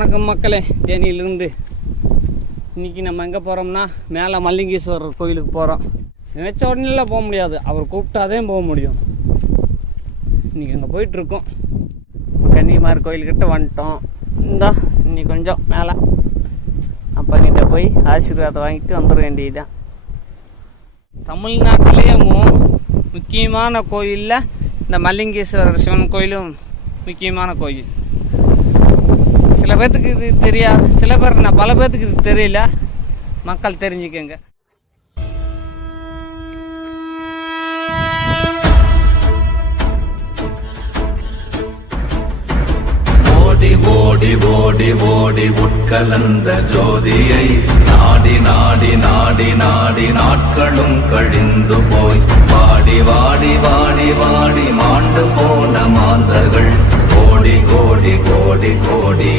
வணக்கம் மக்களே, தேனியிலிருந்து இன்றைக்கி நம்ம எங்கே போகிறோம்னா மேலே மல்லிங்கேஸ்வரர் கோயிலுக்கு போகிறோம். நினச்ச உடனேலாம் போக முடியாது, அவர் கூப்பிட்டாதே போக முடியும். இன்றைக்கி அங்கே போயிட்டுருக்கோம். கன்னிமார் கோயில்கிட்ட வந்துட்டோம். இந்தா இன்னைக்கு கொஞ்சம் மேலே அப்பங்கிட்ட போய் ஆசீர்வாதம் வாங்கிட்டு வந்துட வேண்டியதுதான். தமிழ்நாட்டிலேயே முக்கியமான கோயிலில் இந்த மல்லிங்கேஸ்வரர் சிவன் கோயிலும் முக்கியமான கோயில். சில பேர்த்துக்கு இது தெரியாது, சில பேர் பல பேர்த்துக்கு இது தெரியல. மக்கள் தெரிஞ்சுக்கங்க. ஓடி ஓடி ஓடி ஓடி உட்கலந்த ஜோதியை நாடி நாடி நாடி நாடி நாட்களும் கழிந்து போய் வாடி வாடி வாடி வாடி மாண்டு போன மாந்தர்கள் கோடி கோடி கோடி கோடி